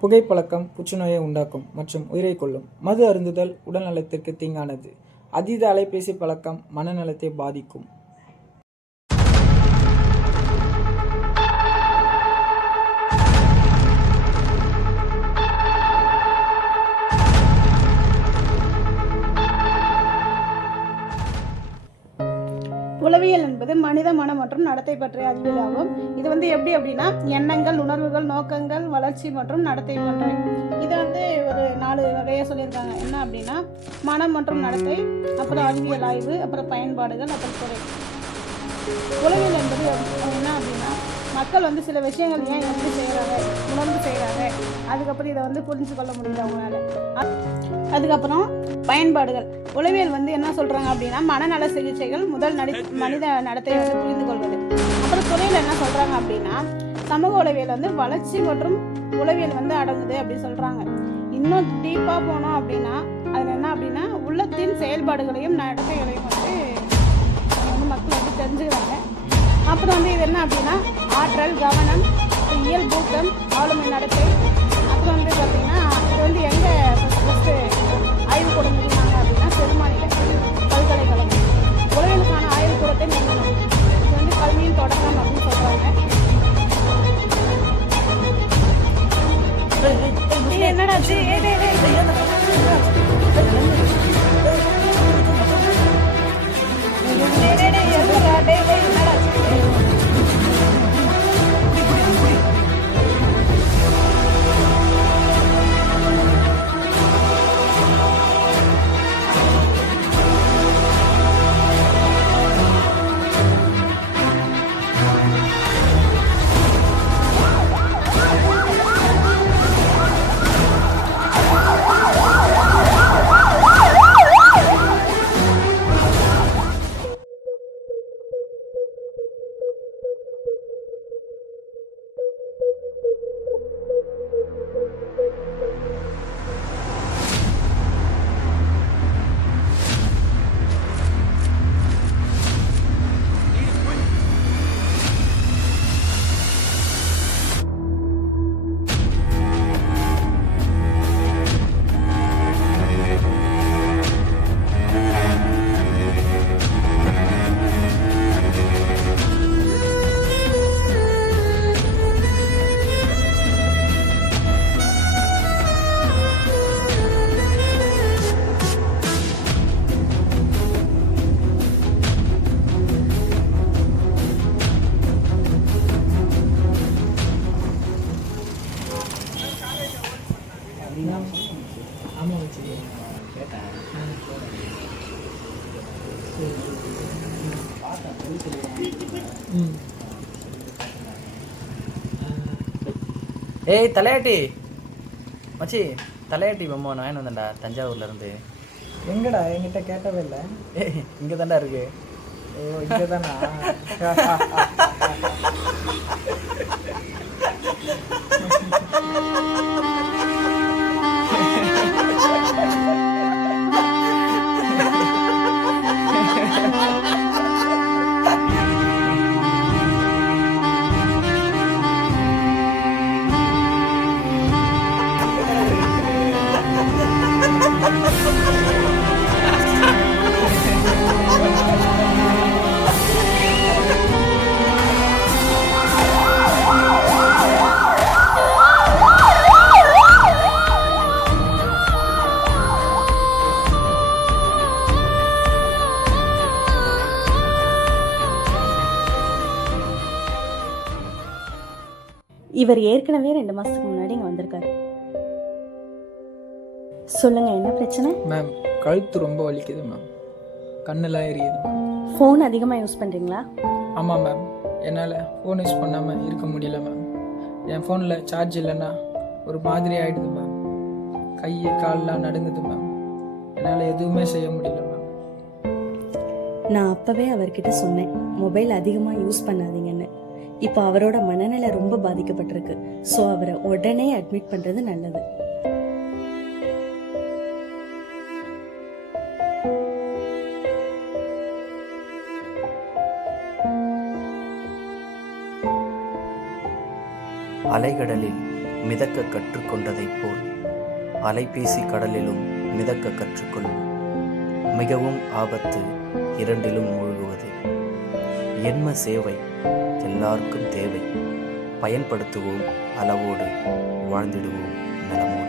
புகைப்பழக்கம் புற்றுநோயை உண்டாக்கும் மற்றும் உயிரை கொல்லும். மது அருந்துதல் உடல் நலத்திற்கு தீங்கானது. அதீத அலைபேசி பழக்கம் மனநலத்தை பாதிக்கும். உளவியல் என்பது மனித மனம் மற்றும் நடத்தை பற்றிய அறிவியல் ஆகும். இது எப்படி அப்படின்னா எண்ணங்கள், உணர்வுகள், நோக்கங்கள், வளர்ச்சி மற்றும் நடத்தை போன்ற இதை ஒரு 4 வகையாக சொல்லியிருக்காங்க. என்ன அப்படின்னா மனம் மற்றும் நடத்தை, அப்புறம் அறிவியல் ஆய்வு, அப்புறம் பயன்பாடுகள், அப்புறம் துறை. உளவியல் என்பது என்ன அப்படின்னா மக்கள் சில விஷயங்கள் ஏன் எப்படி செய்கிறாங்க, உணர்ந்து செய்கிறாங்க, அதுக்கப்புறம் இதை புரிஞ்சு கொள்ள முடியுது அவங்களால. அதுக்கப்புறம் பயன்பாடுகள். உளவியல் என்ன சொல்கிறாங்க அப்படின்னா மனநல சிகிச்சைகள், முதல் மனித நடத்தையை புரிந்து கொள்வது. அப்புறம் துறையில் என்ன சொல்கிறாங்க அப்படின்னா சமூக உளவியல் வளர்ச்சி மற்றும் உளவியல் அடங்குது அப்படின்னு சொல்கிறாங்க. இன்னும் டீப்பாக போனோம் அப்படின்னா அதில் என்ன அப்படின்னா உள்ளத்தின் செயல்பாடுகளையும் நடத்தைகளையும் மக்கள் தெரிஞ்சுக்கிறாங்க. அப்புறம் இது என்ன அப்படின்னா ஆற்றல், கவனம், இயல்பூக்கம், ஆளுமை நடத்தை. அப்புறம் பார்த்தீங்கன்னா இது எங்கே ஃபஸ்ட்டு ஆய்வு கூட நிறுவனாங்க அப்படின்னா பெருமாநில பல்கலைக்கழகம் உளவியலுக்கான ஆய்வுக்கூடத்தை நிறுவனம். இது கல்வியின் தொடக்கம் அப்படின்னு சொல்கிறாங்க. என்னடாச்சு? ஏய் தலையாட்டி மச்சி, தலையாட்டி பொம்மை நான் வந்தேன்டா தஞ்சாவூர்லேருந்து. எங்கடா? என்கிட்ட கேட்டவே இல்லை. ஏய் இங்கே தான்டா இருக்கு. ஓ இங்கே தானா? இவர் ஏற்கனவே 2 மாதத்துக்கு முன்னாடி இங்கே வந்திருக்காரு. சொல்லுங்க, என்ன பிரச்சனை? மேம் கழுத்து ரொம்ப வலிக்குது மேம், கண்ணெல்லாம் எரியுது மேம். ஃபோன் அதிகமாக யூஸ் பண்ணுறீங்களா? ஆமாம் மேம், என்னால் ஃபோன் யூஸ் பண்ணாமல் இருக்க முடியல மேம். என் ஃபோனில் சார்ஜ் இல்லைன்னா ஒரு மாதிரி ஆகிடுது மேம். கை காலெலாம் நடுங்குது மேம். என்னால் எதுவுமே செய்ய முடியல மேம். நான் அப்போவே அவர்கிட்ட சொன்னேன் மொபைல் அதிகமாக யூஸ் பண்ணாதீங்கன்னு. இப்போ அவரோட மனநிலை ரொம்ப பாதிக்கப்பட்டிருக்கு. ஸோ அவரை உடனே அட்மிட் பண்ணுறது நல்லது. அலைகடலில் மிதக்க கற்றுக்கொண்டதைப் போல் அலைபேசி கடலிலும் மிதக்க கற்றுக்கொள்வோம். மிகவும் ஆபத்து இரண்டிலும் மூழ்குவது. எண்ம சேவை எல்லாருக்கும் தேவை. பயன்படுத்துவோம் அளவோடு, வாழ்ந்திடுவோம் நலமோடு.